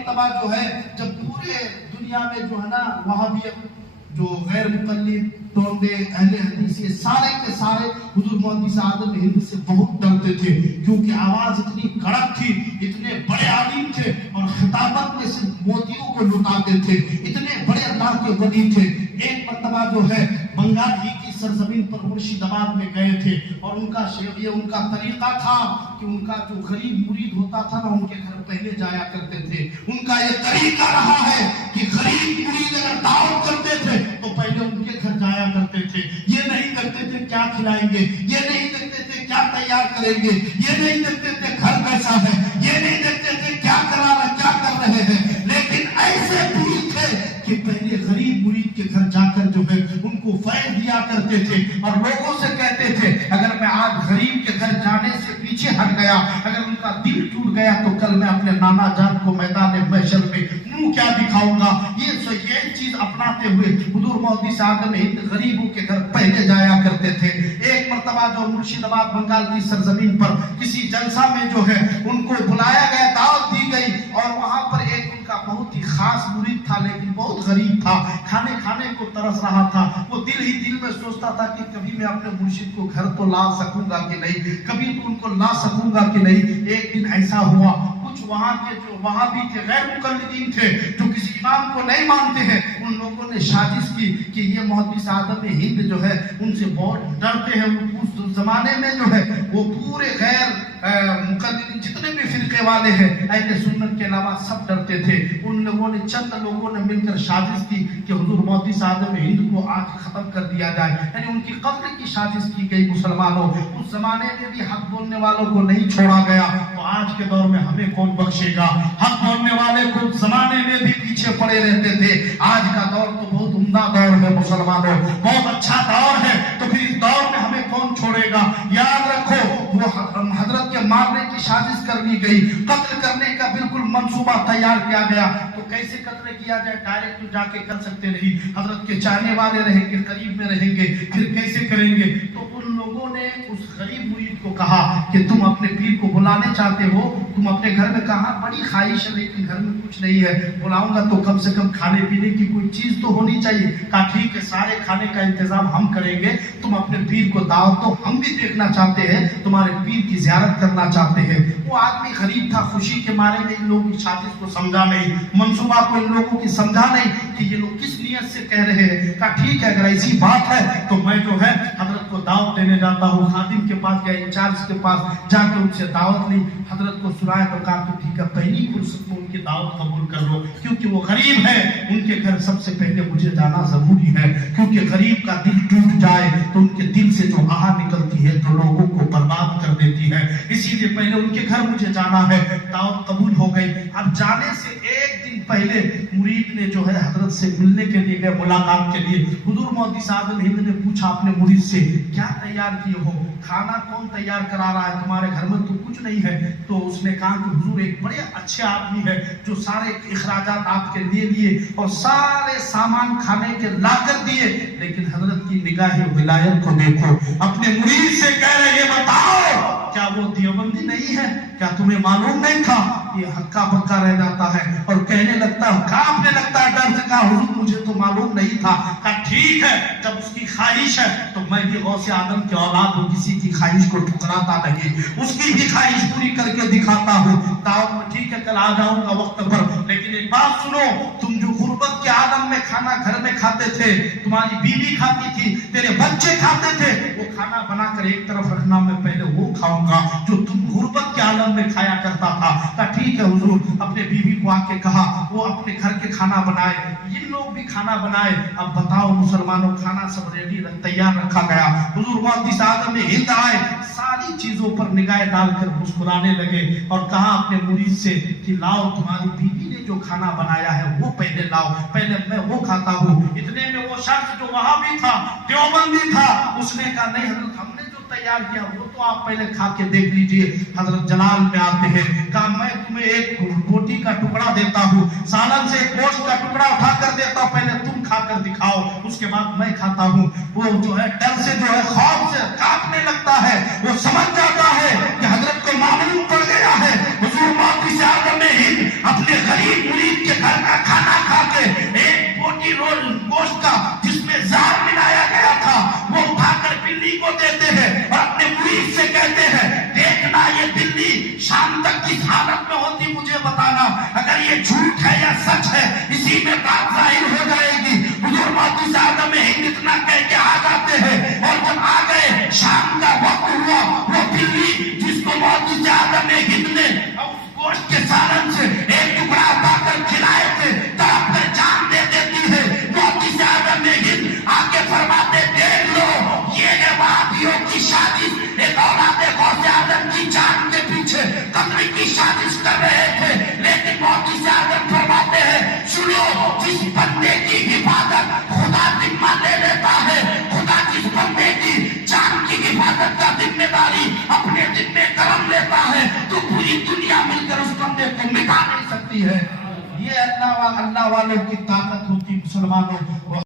مرتبہ جو ہے جب پورے دنیا میں جو ہے نا وہابیت جو غیر مقلد ٹونڈے اہل حدیث یہ سارے کے سارے حضور محمد اعظم ہند سے بہت ڈرتے تھے، کیونکہ آواز اتنی کڑک تھی، اتنے بڑے عالم تھے اور خطابت میں سے موتیوں کو لٹاتے تھے، اتنے بڑے اللہ کے ولی تھے۔ ایک مرتبہ جو ہے بنگال ہی کی سرزمین پر مرشدآباد میں گئے تھے اور ان کا یہ ان کا طریقہ تھا کہ ان کا جو غریب مرید ہوتا تھا نا ان کے گھر پہلے جایا کرتے تھے۔ ان کا یہ طریقہ رہا ہے کہ غریب مرید اگر دعوت کرتے تھے تو پہلے ان کے گھر جایا کرتے تھے، یہ نہیں دیکھتے تھے کیا کھلائیں گے، یہ نہیں دیکھتے تھے کیا تیار کریں گے، یہ نہیں دیکھتے تھے گھر کیسا ہے، یہ نہیں دیکھتے تھے کیا کر رہے ہیں، لیکن ایسے مرید تھے کہ پہلے غریب مرید کے گھر جا کر جو ہے ان کو فیض دیا کرتے تھے اور لوگوں سے کہتے تھے اگر میں آج غریب کے گھر جانے سے پیچھے ہٹ گیا، اگر ان کا دل ٹوٹ گیا تو کل میں اپنے نانا جان کو میدان محشر میں منہ کیا دکھاؤں گا۔ یہ چیز اپناتے ہوئے حضور محمد اعظم ہند غریبوں کے گھر پہلے جایا کرتے تھے۔ ایک مرتبہ جو مرشدآباد بنگال کی سرزمین پر کسی جلسہ میں جو ہے ان کو بلایا گیا، دعوت دی گئی اور وہاں پر ایک ان کا بہت ہی خاص مرید تھا لیکن بہت غریب تھا، کھانے کو ترس رہا تھا۔ وہ دل ہی دل میں سوچتا تھا کہ کبھی میں اپنے مرشد کو گھر تو لا سکوں گا کہ نہیں، کبھی تو ان کو لا سکوں گا کہ نہیں۔ ایک دن ایسا ہوا کچھ وہاں کے جو وہاں بھی کے غیر مقلدین تھے جو کسی امام کو نہیں مانتے ہیں، ان لوگوں نے سازش کی کہ یہ محمد اعظم ہند جو ہے ان سے بہت ڈرتے ہیں۔ اس زمانے میں جو ہے وہ پورے غیر مقلدین جتنے بھی فرقے والے ہیں اہل سنت کے علاوہ سب ڈرتے تھے۔ ان لوگوں نے چند لوگوں نے مل کر سازش کی کہ حضور محمد اعظم ہند کو آج ختم کر دیا جائے، یعنی ان کی قتل کی سازش کی گئی۔ مسلمانوں اس زمانے میں بھی حق بولنے والوں کو نہیں چھوڑا گیا، تو آج کے دور میں ہمیں کون بخشے گا؟ حق بولنے والے کو زمانے میں بھی پیچھے پڑے رہتے تھے، آج کا دور تو بہت عمدہ دور ہے مسلمانوں، بہت اچھا دور ہے، تو پھر اس دور میں ہمیں کون چھوڑے گا؟ یاد رکھو وہ حضرت کے مارنے کی سازش کر لی گئی، قتل کرنے کا بالکل منصوبہ تیار کیا گیا، تو کیسے قتل کیا جائے؟ ڈائریکٹ تو جا کے کر سکتے نہیں، حضرت کے چاہنے والے رہیں گے، قریب میں رہیں گے، پھر کیسے کریں گے؟ تو ان لوگوں نے اس غریب مرید کو کہا کہ تم اپنے پیر کو بلانے چاہتے ہو، تم اپنے گھر میں کہا بڑی خواہش ہے لیکن گھر میں کچھ نہیں ہے، بلاؤں گا تو کم سے کم کھانے پینے کی کوئی چیز تو ہونی چاہیے۔ کہا ٹھیک ہے، سارے کھانے کا انتظام ہم کریں گے، تم اپنے پیر کو دعوت دو، ہم بھی دیکھنا چاہتے ہیں، تمہارے پیر کی زیارت کرنا چاہتے ہیں۔ وہ آدمی غریب تھا، خوشی کے مارے میں ان لوگوں کی سازش کو سمجھا نہیں، منصوبہ کو ان لوگوں کی سمجھا نہیں کہ یہ لوگ کس نیت سے کہہ رہے ہیں۔ کہا ٹھیک ہے، اگر ایسی بات ہے تو میں جو ہے حضرت کو دعوت دینے جاتا ہوں۔ خادم کے پاس گیا، انچارج کے پاس جا کے ان سے دعوت لی، حضرت کو سنایا تو کہا کہ ٹھیک ہے، پہلی فرصت میں ان کی دعوت قبول کر لو، کیونکہ وہ غریب ہے، ان کے گھر سب سے پہلے مجھے جانا ضروری ہے، کیونکہ غریب کا دل ٹوٹ جائے تو ان کے دل سے جو آہ نکلتی ہے تو لوگوں کو برباد کر دیتی ہے، اسی لیے پہلے ان کے گھر مجھے جانا ہے۔ دعوت قبول ہو گئی۔ اب جانے سے ایک دن پہلے مرید نے جو ہے حضرت سے ملنے کے لیے گئے، ملاقات کے لیے۔ حضور محمد اعظم ہند نے پوچھا اپنے مرید سے کیا تیار کیے ہو، کھانا کون تیار کرا رہا ہے، تمہارے گھر میں تو کچھ نہیں ہے؟ تو اس نے کہا کہ حضور ایک بڑے اچھے آدمی ہے جو سارے اخراجات آپ کے لیے اور سارے سامان کھانے کے لا کر دیے، لیکن حضرت کی نگاہ ولایت کو دیکھو۔ اپنے مرید سے کہہ رہے یہ بتاؤ کیا وہ دیوبندی نہیں ہے؟ کیا تمہیں معلوم نہیں تھا؟ یہ ہکا بکا رہ جاتا ہے اور کہنے لگتا ہے، کانپنے لگتا ہے ڈر سے۔ کہا حضور مجھے تو معلوم نہیں تھا۔ کہا ٹھیک ہے، جب اس کی خواہش ہے تو میں بھی غوث آدم کی اولاد ہوں، کسی کی خواہش کو ٹھکراتا نہیں، اس کی بھی خواہش پوری کر کے دکھاتا ہوں۔ دعوت میں ٹھیک ہے، کل آ جاؤں گا وقت پر، لیکن ایک بات سنو، تم جو غربت کے عالم میں کھانا گھر میں کھاتے تھے، تمہاری بیوی کھاتی تھی، تیرے بچے کھاتے تھے، وہ کھانا بنا کر ایک طرف رکھنا، میں پہلے وہ کھاؤں گا جو تم غربت کے عالم میں کھایا کرتا تھا۔ کہا ٹھیک ہے حضور۔ اپنے بیوی کو آ کے کہا، وہ اپنے گھر کے کھانا بنائے، یہ لوگ بھی کھانا بنائے۔ اب بتاؤ مسلمانوں، کھانا سب ریڈی تیار رکھا گیا۔ حضور محمد اعظم ہند آئے، ساری چیزوں پر نگاہ ڈال کر مسکرانے لگے اور کہا اپنے مرید سے کہ لاؤ، تمہاری بیوی نے جو کھانا بنایا ہے وہ پہلے لاؤ، پہلے میں وہ کھاتا ہوں۔ اتنے میں وہ شخص جو وہاں بھی تھا، دیوبندی تھا، اس نے کہا نہیں حضرت، ہم نے جو تیار کیا وہ تو آپ پہلے کھا کے دیکھ لیجئے۔ حضرت جلال میں آتے ہیں، کہا میں تمہیں ایک روٹی کا ٹکڑا دیتا ہوں، سالن سے ایک گوشت کا ٹکڑا اٹھا کر دیتا ہوں، پہلے تم کھا کر دکھاؤ، اس کے بعد میں کھاتا ہوں۔ وہ جو ہے ڈر سے جو ہے خوف سے کانپنے لگتا ہے، وہ سمجھ جاتا ہے کہ حضرت کو معلوم پڑ گیا ہے۔ حضور محمد اعظم ہند اپنے غریب اگر یہ جھوٹ ہے یا سچ ہے اسی میں بات ظاہر ہو جائے گی۔ حضور موتی اعظم ہند اتنا کہہ کے آ جاتے ہیں، اور جب آ گئے شام کا وقت ہوا، وہ بلی جس کو موتی اعظم ہند نے اس گوشت کے سالن سے ایک ٹکڑا اٹھا کر کھلائے تھے، تڑپ کر جان دے دیتی ہے۔ موتی اعظم ہند آ کے فرماتے دیکھ لو یہ ہے وہابیوں کی سازش، ایک اولاد غوث اعظم کی جان کے پیچھے قتل کی سازش کر رہے تھے، لیکن موتی اعظم فرماتے ہیں سنو، جس بندے کی حفاظت خدا ذمہ لے لیتا ہے، خدا جس بندے کی جان کی حفاظت کا ذمہ داری اپنے ذمہ کرم لیتا ہے تو پوری دنیا مل کر اس بندے کو مٹا نہیں سکتی ہے۔ یہ اللہ والوں کی طاقت ہوتی مسلمانوں۔